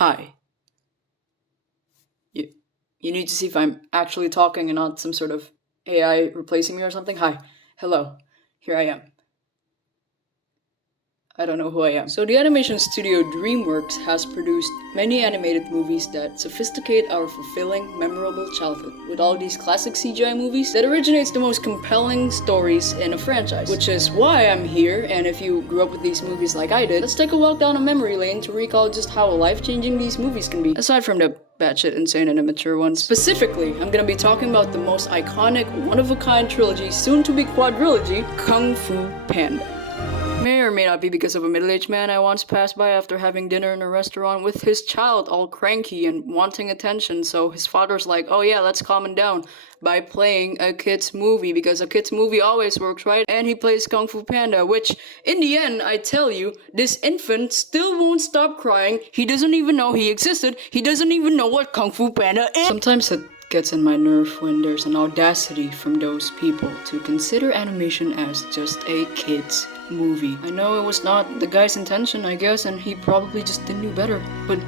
Hi. You need to see if I'm actually talking and not some sort of AI replacing me or something. Hi. Hello. Here I am. I don't know who I am. So the animation studio DreamWorks has produced many animated movies that sophisticate our fulfilling, memorable childhood. With all these classic CGI movies, that originates the most compelling stories in a franchise. Which is why I'm here, and if you grew up with these movies like I did, let's take a walk down a memory lane to recall just how life-changing these movies can be. Aside from the batshit insane and immature ones. Specifically, I'm gonna be talking about the most iconic, one-of-a-kind trilogy, soon to be quadrilogy, Kung Fu Panda. May or may not be because of a middle-aged man I once passed by after having dinner in a restaurant with his child all cranky and wanting attention, so his father's like, oh yeah, let's calm him down by playing a kid's movie, because a kid's movie always works, right? And he plays Kung Fu Panda, which, in the end, I tell you, this infant still won't stop crying. He doesn't even know he existed. He doesn't even know what Kung Fu Panda is. Sometimes it gets in my nerve when there's an audacity from those people to consider animation as just a kid's movie. I know it was not the guy's intention, I guess, and he probably just didn't know better, but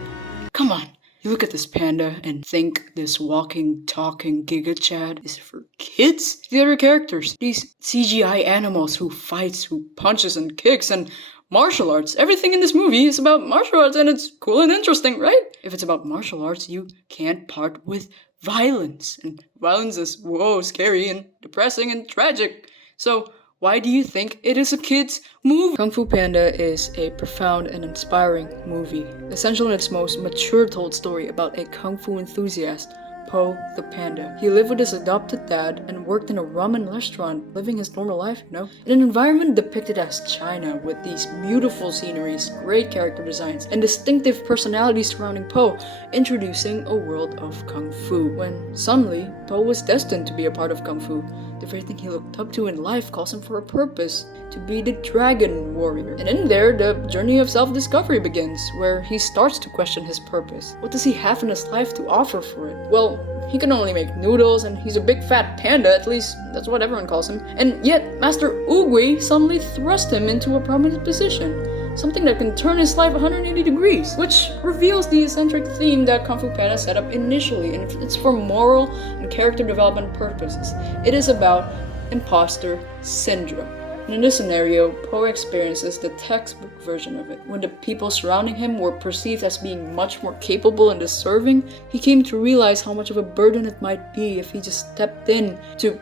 come on. You look at this panda and think this walking, talking Giga Chad is for kids? The other characters, these CGI animals who fights, who punches and kicks and martial arts. Everything in this movie is about martial arts and it's cool and interesting, right? If it's about martial arts, you can't part with violence. And violence is, whoa, scary and depressing and tragic. So why do you think it is a kid's movie? Kung Fu Panda is a profound and inspiring movie, essential in its most mature told story about a kung fu enthusiast, Po the Panda. He lived with his adopted dad and worked in a ramen restaurant, living his normal life, in an environment depicted as China, with these beautiful sceneries, great character designs, and distinctive personalities surrounding Po, introducing a world of kung fu. When suddenly, Po was destined to be a part of kung fu. The very thing he looked up to in life calls him for a purpose, to be the dragon warrior. And in there, the journey of self-discovery begins, where he starts to question his purpose. What does he have in his life to offer for it? Well, he can only make noodles, and he's a big fat panda, at least that's what everyone calls him. And yet, Master Oogway suddenly thrust him into a prominent position. Something that can turn his life 180 degrees, which reveals the eccentric theme that Kung Fu Panda set up initially, and it's for moral and character development purposes. It is about imposter syndrome. And in this scenario, Po experiences the textbook version of it. When the people surrounding him were perceived as being much more capable and deserving, he came to realize how much of a burden it might be if he just stepped in to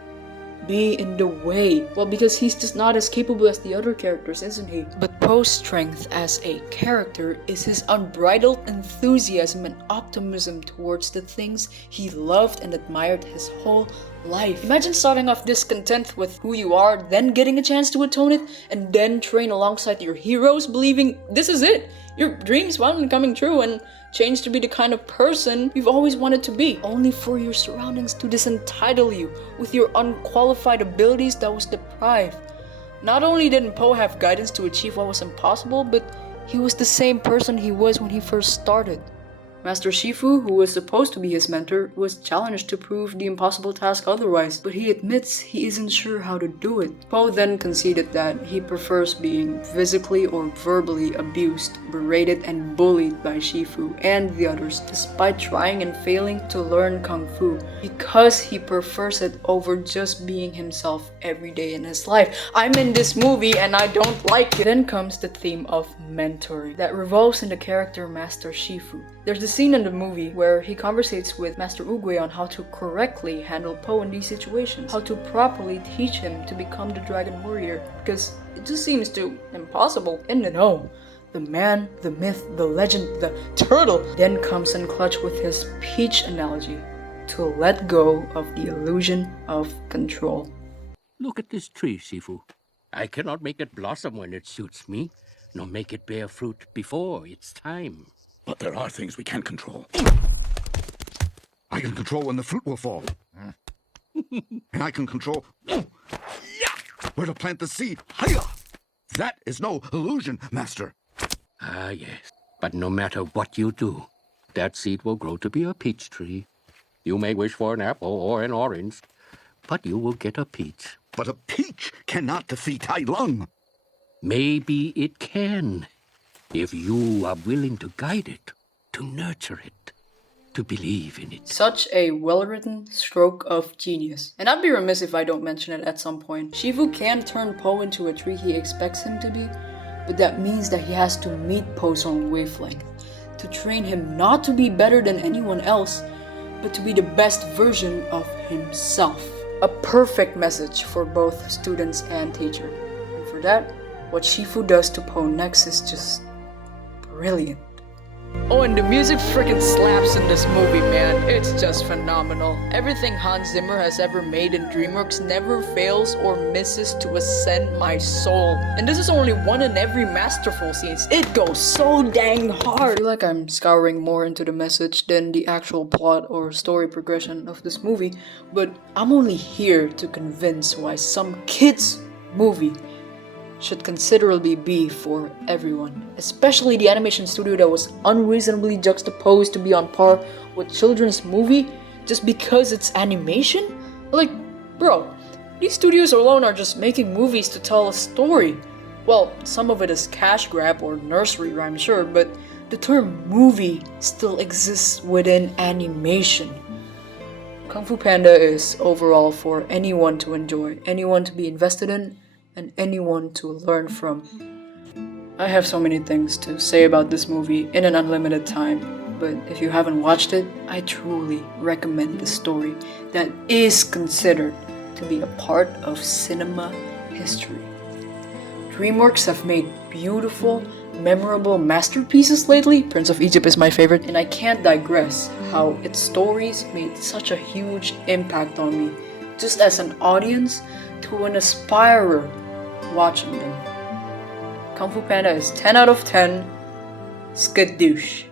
be in the way. Well, because he's just not as capable as the other characters, isn't he? But Po's strength as a character is his unbridled enthusiasm and optimism towards the things he loved and admired his whole life. Imagine starting off discontent with who you are, then getting a chance to atone it, and then train alongside your heroes, believing this is it. Your dreams finally coming true and change to be the kind of person you've always wanted to be, only for your surroundings to disentitle you with your unqualified abilities that was deprived. Not only didn't Po have guidance to achieve what was impossible, but he was the same person he was when he first started. Master Shifu, who was supposed to be his mentor, was challenged to prove the impossible task otherwise, but he admits he isn't sure how to do it. Po then conceded that he prefers being physically or verbally abused, berated, and bullied by Shifu and the others, despite trying and failing to learn Kung Fu, because he prefers it over just being himself every day in his life. I'm in this movie and I don't like it. Then comes the theme of mentoring that revolves in the character Master Shifu. There's a scene in the movie where he conversates with Master Oogway on how to correctly handle Po in these situations, how to properly teach him to become the Dragon Warrior, because it just seems too impossible. And no, the man, the myth, the legend, the turtle then comes in clutch with his peach analogy, to let go of the illusion of control. Look at this tree, Shifu. I cannot make it blossom when it suits me, nor make it bear fruit before its time. But there are things we can't control. I can control when the fruit will fall. And I can control where to plant the seed. Hiya! That is no illusion, Master. Ah, yes. But no matter what you do, that seed will grow to be a peach tree. You may wish for an apple or an orange, but you will get a peach. But a peach cannot defeat Tai Lung. Maybe it can, if you are willing to guide it to to nurture it, to believe in it. Such a well-written stroke of genius. And I'd be remiss if I don't mention it at some point. Shifu can turn Po into a tree he expects him to be, but that means that he has to meet Po's own wavelength, to train him not to be better than anyone else, but to be the best version of himself. A perfect message for both students and teacher. And for that, what Shifu does to Po next is just brilliant. Oh, and the music freaking slaps in this movie, man. It's just phenomenal. Everything Hans Zimmer has ever made in DreamWorks never fails or misses to ascend my soul. And this is only one in every masterful scenes. It goes so dang hard. I feel like I'm scouring more into the message than the actual plot or story progression of this movie, but I'm only here to convince why some kids' movie should considerably be for everyone, especially the animation studio that was unreasonably juxtaposed to be on par with children's movie just because it's animation? Like, bro, these studios alone are just making movies to tell a story. Well, some of it is cash grab or nursery rhyme, sure, but the term movie still exists within animation. Kung Fu Panda is overall for anyone to enjoy, anyone to be invested in, and anyone to learn from. I have so many things to say about this movie in an unlimited time, but if you haven't watched it, I truly recommend the story that is considered to be a part of cinema history. DreamWorks have made beautiful, memorable masterpieces lately. Prince of Egypt is my favorite, and I can't digress how its stories made such a huge impact on me, just as an audience to an aspirer watching them. Kung Fu Panda is 10 out of 10. Skadoosh.